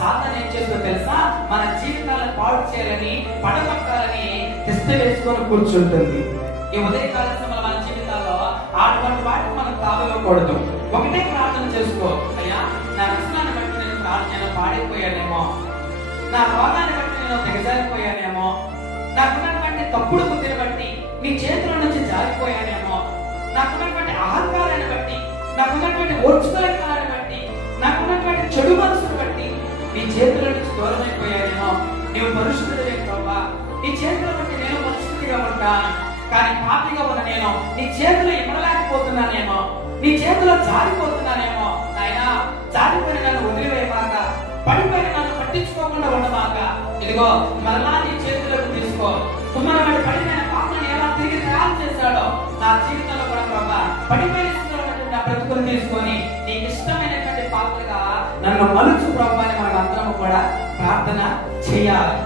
సాతాను ఏం చేస్తుందో తెలుసా? మన జీవితాలను పాడు చేయాలని, పడగొట్టాలని టెస్ట్ వేసుకొని కూర్చుంటుంది. ఈ ఉదయకాల సమయంలో మన జీవితాల్లో అటువంటి వాటికి మనం తావివ్వకూడదు. ఒకటే ప్రార్థన చేసుకో, అయ్యా నా వ్యసనాన్ని బట్టి నేను పాడైపోయానేమో, నా రోగాన్ని బట్టి నేను దిగజారిపోయానేమో, నాకున్నటువంటి తప్పుడు బుద్ధిని బట్టి నీ చేతుల నుంచి జారిపోయానేమో, నాకున్నటువంటి అహంకారాన్ని బట్టి, నాకున్నటువంటి ఓర్చుకోలేని బట్టి, నాకున్నటువంటి చెడు మనసును బట్టి నీ చేతుల నుంచి దూరం అయిపోయానేమో. నీవు పరిశుద్ధుడివే ప్రభువా, నీ చేతుల బట్టి నేను పరిశుద్ధిగా ఉంటాను, కానీ పాపిగా ఉన్న నేను నీ చేతులు ఇమ్మడలేకపోతున్నానేమో, నీ చేతిలో జారిపోతున్నానేమో. నాయనా, జారిపోయిన నన్ను వదిలివేయమాక, పడిపోయిన నన్ను పట్టించుకోకుండా ఉండమాక. ఇదిగో మరలా నీ చేతులకు తీసుకో. తుమ్మలవాడి పడిపోయిన పాపను ఎలా తిరిగి తయారు చేశాడో నా జీవితంలో కూడా ప్రభా, పడిపోయిన స్థితిలో ఉన్నటువంటి నా బ్రతుకులు తీసుకొని నీకు ఇష్టమైనటువంటి పాపలుగా నన్ను మలుచు ప్రభా అని మనం అందరం కూడా ప్రార్థన చేయాలి.